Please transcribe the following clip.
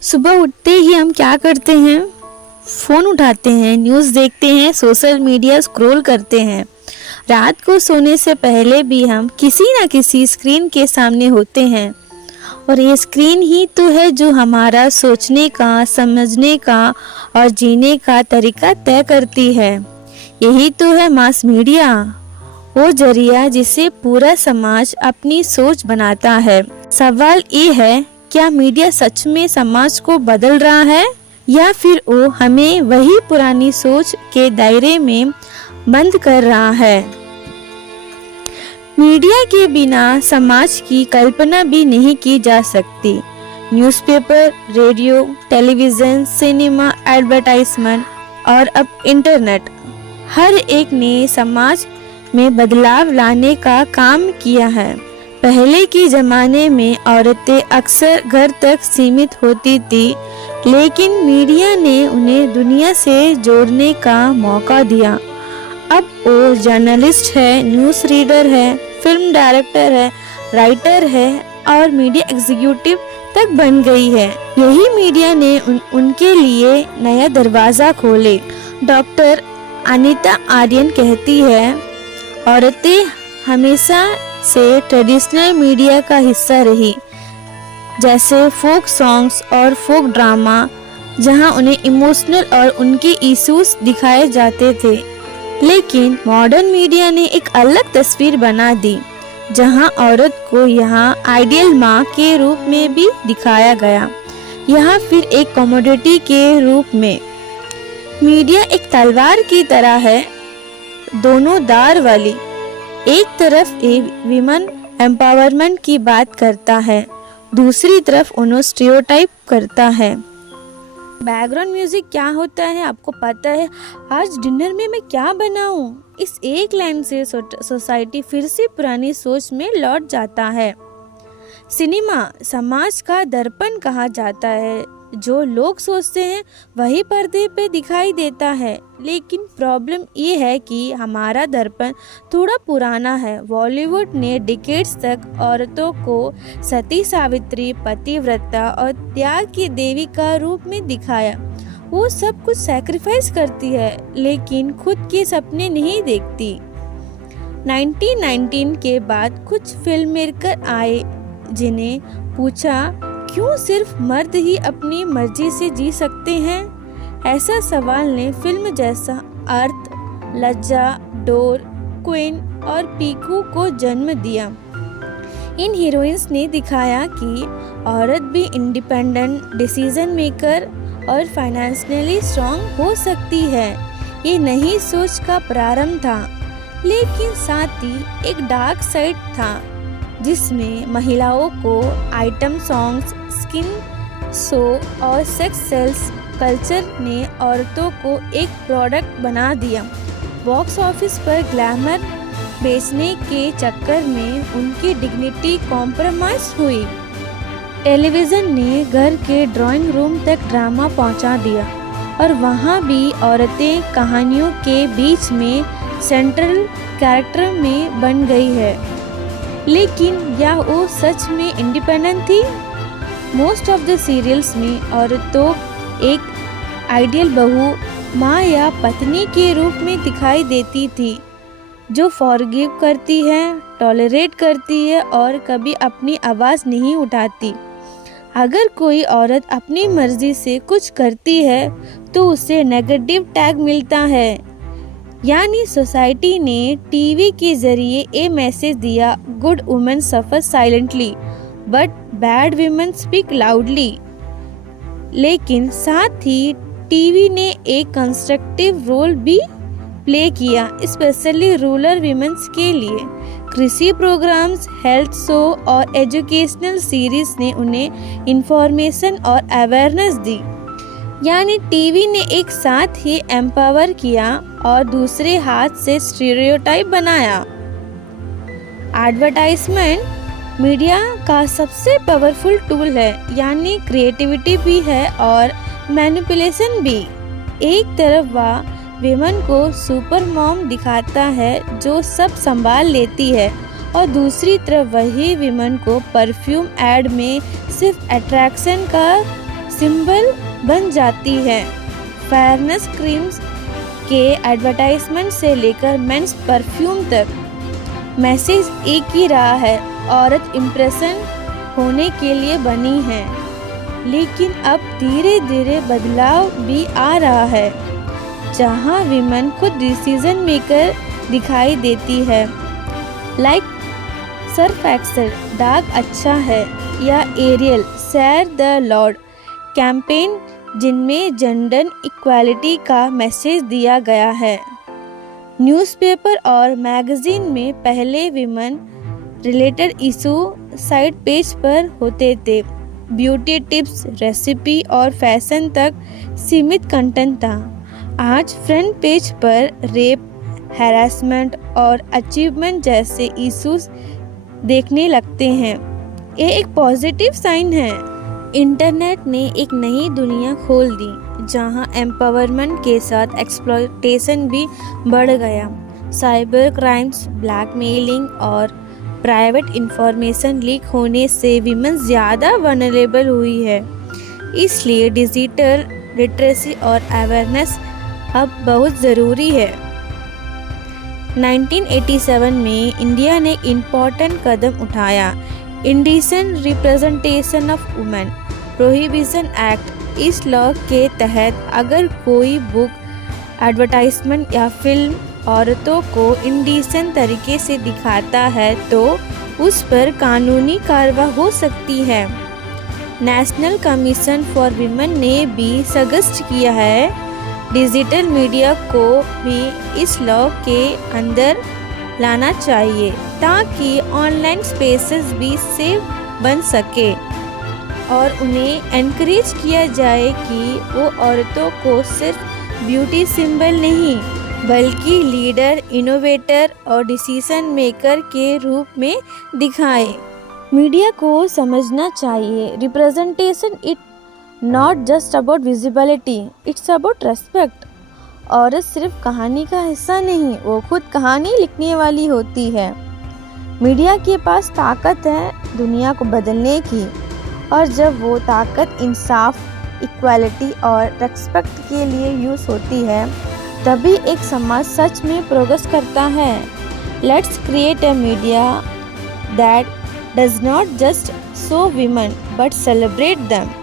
सुबह उठते ही हम क्या करते हैं? फोन उठाते हैं, न्यूज़ देखते हैं, सोशल मीडिया स्क्रॉल करते हैं। रात को सोने से पहले भी हम किसी न किसी स्क्रीन के सामने होते हैं। और ये स्क्रीन ही तो है जो हमारा सोचने का, समझने का और जीने का तरीका तय करती है। यही तो है मास मीडिया, वो जरिया जिसे पूरा समाज अपनी सोच बनाता है। सवाल ये है, क्या मीडिया सच में समाज को बदल रहा है या फिर वो हमें वही पुरानी सोच के दायरे में बंद कर रहा है? मीडिया के बिना समाज की कल्पना भी नहीं की जा सकती। Newspaper, radio, television, cinema, advertisement और अब इंटरनेट, हर एक ने समाज में बदलाव लाने का काम किया है। पहले के ज़माने में औरतें अक्सर घर तक सीमित होती थी, लेकिन मीडिया ने उन्हें दुनिया से जोड़ने का मौका दिया। अब वो जर्नलिस्ट है, न्यूज़ रीडर है, फिल्म डायरेक्टर है, राइटर है और मीडिया एग्जीक्यूटिव तक बन गई है। यही मीडिया ने उनके लिए नया दरवाज़ा खोले। डॉक्टर अनीता आर्यन कहती है, औरतें हमेशा से ट्रेडिशनल मीडिया का हिस्सा रही, जैसे फोक सॉन्ग्स और फोक ड्रामा, जहां उन्हें इमोशनल और उनके इश्यूज दिखाए जाते थे। लेकिन मॉडर्न मीडिया ने एक अलग तस्वीर बना दी, जहां औरत को यहाँ आइडियल माँ के रूप में भी दिखाया गया, यहाँ फिर एक कमोडिटी के रूप में। मीडिया एक तलवार की तरह है, दोनों धार वाली। एक तरफ ये विमेन एम्पावरमेंट की बात करता है, दूसरी तरफ उन्हें स्टीरियोटाइप करता है। बैकग्राउंड म्यूजिक क्या होता है आपको पता है? आज डिनर में मैं क्या बनाऊं? इस एक लाइन से सोसाइटी फिर से पुरानी सोच में लौट जाता है। सिनेमा समाज का दर्पण कहा जाता है, जो लोग सोचते हैं वही पर्दे पे दिखाई देता है। लेकिन प्रॉब्लम ये है कि हमारा दर्पण थोड़ा पुराना है। बॉलीवुड ने डिकेड्स तक औरतों को सती सावित्री, पतिव्रता और त्याग की देवी का रूप में दिखाया। वो सब कुछ सैक्रिफाइस करती है, लेकिन खुद के सपने नहीं देखती। 1919 के बाद कुछ फिल्म मेकर आए, जिन्हें पूछा, क्यों सिर्फ मर्द ही अपनी मर्जी से जी सकते हैं? ऐसा सवाल ने फिल्म जैसा अर्थ, लज्जा, डोर, क्वीन और पीकू को जन्म दिया। इन हीरोइंस ने दिखाया कि औरत भी इंडिपेंडेंट डिसीजन मेकर और फाइनेंशियली स्ट्रांग हो सकती है। ये नई सोच का प्रारंभ था, लेकिन साथ ही एक डार्क साइड था, जिसमें महिलाओं को आइटम सॉन्ग्स, स्किन शो और सेक्स सेल्स कल्चर ने औरतों को एक प्रोडक्ट बना दिया। बॉक्स ऑफिस पर ग्लैमर बेचने के चक्कर में उनकी डिग्निटी कॉम्प्रोमाइज हुई। टेलीविज़न ने घर के ड्राइंग रूम तक ड्रामा पहुंचा दिया और वहां भी औरतें कहानियों के बीच में सेंट्रल कैरेक्टर में बन गई है। लेकिन क्या वो सच में इंडिपेंडेंट थी? मोस्ट ऑफ द सीरियल्स में औरतों एक आइडियल बहू, माँ या पत्नी के रूप में दिखाई देती थी, जो फॉरगिव करती है, टॉलरेट करती है और कभी अपनी आवाज़ नहीं उठाती। अगर कोई औरत अपनी मर्जी से कुछ करती है तो उसे नेगेटिव टैग मिलता है। यानी सोसाइटी ने टीवी के जरिए ये मैसेज दिया, good women suffer silently but bad women speak loudly. लेकिन साथ ही टीवी ने एक कंस्ट्रक्टिव रोल भी प्ले किया, स्पेशली रूरल वुमेन्स के लिए। कृषि प्रोग्राम्स, हेल्थ शो और एजुकेशनल सीरीज ने उन्हें इंफॉर्मेशन और अवेयरनेस दी। यानी टीवी ने एक साथ ही एम्पावर किया और दूसरे हाथ से स्टीरियोटाइप बनाया। एडवर्टाइजमेंट मीडिया का सबसे पावरफुल टूल है, यानी क्रिएटिविटी भी है और मैनिपुलेशन भी। एक तरफ वह विमेन को सुपर मॉम दिखाता है जो सब संभाल लेती है, और दूसरी तरफ वही विमेन को परफ्यूम एड में सिर्फ अट्रैक्शन का सिंबल बन जाती है। फेयरनेस क्रीम्स के एडवर्टाइजमेंट से लेकर मेंस परफ्यूम तक मैसेज एक ही रहा है, औरत इम्प्रेशन होने के लिए बनी है। लेकिन अब धीरे धीरे बदलाव भी आ रहा है, जहां विमेन खुद डिसीजन मेकर दिखाई देती है। लाइक सर्फ एक्सेल दाग अच्छा है या Ariel share the load campaign, जिनमें जेंडर इक्वालिटी का मैसेज दिया गया है। न्यूज़पेपर और मैगजीन में पहले women related issue side page पर होते थे। ब्यूटी टिप्स, रेसिपी और फैशन तक सीमित कंटेंट था। आज फ्रंट पेज पर रेप, हैरेसमेंट और अचीवमेंट जैसे इश्यूज देखने लगते हैं। ये एक पॉजिटिव साइन है। इंटरनेट ने एक नई दुनिया खोल दी, जहां एम्पावरमेंट के साथ एक्सप्लॉयटेशन भी बढ़ गया। साइबर क्राइम्स, ब्लैकमेलिंग और प्राइवेट इंफॉर्मेशन लीक होने से विमेन ज़्यादा वनरेबल हुई है। इसलिए डिजिटल लिटरेसी और अवेयरनेस अब बहुत ज़रूरी है। 1987 में इंडिया ने इम्पॉर्टेंट कदम उठाया, indecent representation of women prohibition act. इस लॉ के तहत अगर कोई बुक, एडवर्टाइजमेंट या फिल्म औरतों को इंडिसेंट तरीके से दिखाता है तो उस पर कानूनी कार्रवाई हो सकती है। नेशनल कमीशन फॉर विमेन ने भी सजेस्ट किया है डिजिटल मीडिया को भी इस लॉ के अंदर लाना चाहिए, ताकि ऑनलाइन स्पेसेस भी सेफ बन सके और उन्हें एनकरेज किया जाए कि वो औरतों को सिर्फ ब्यूटी सिंबल नहीं बल्कि लीडर, इनोवेटर और डिसीजन मेकर के रूप में दिखाएं। मीडिया को समझना चाहिए, representation it not just about visibility, it's about respect. औरत सिर्फ कहानी का हिस्सा नहीं, वो खुद कहानी लिखने वाली होती है। मीडिया के पास ताकत है दुनिया को बदलने की, और जब वो ताकत इंसाफ, इक्वालिटी और रेस्पेक्ट के लिए यूज़ होती है, तभी एक समाज सच में प्रोग्रेस करता है। Let's create a media that does not just show women but celebrate them.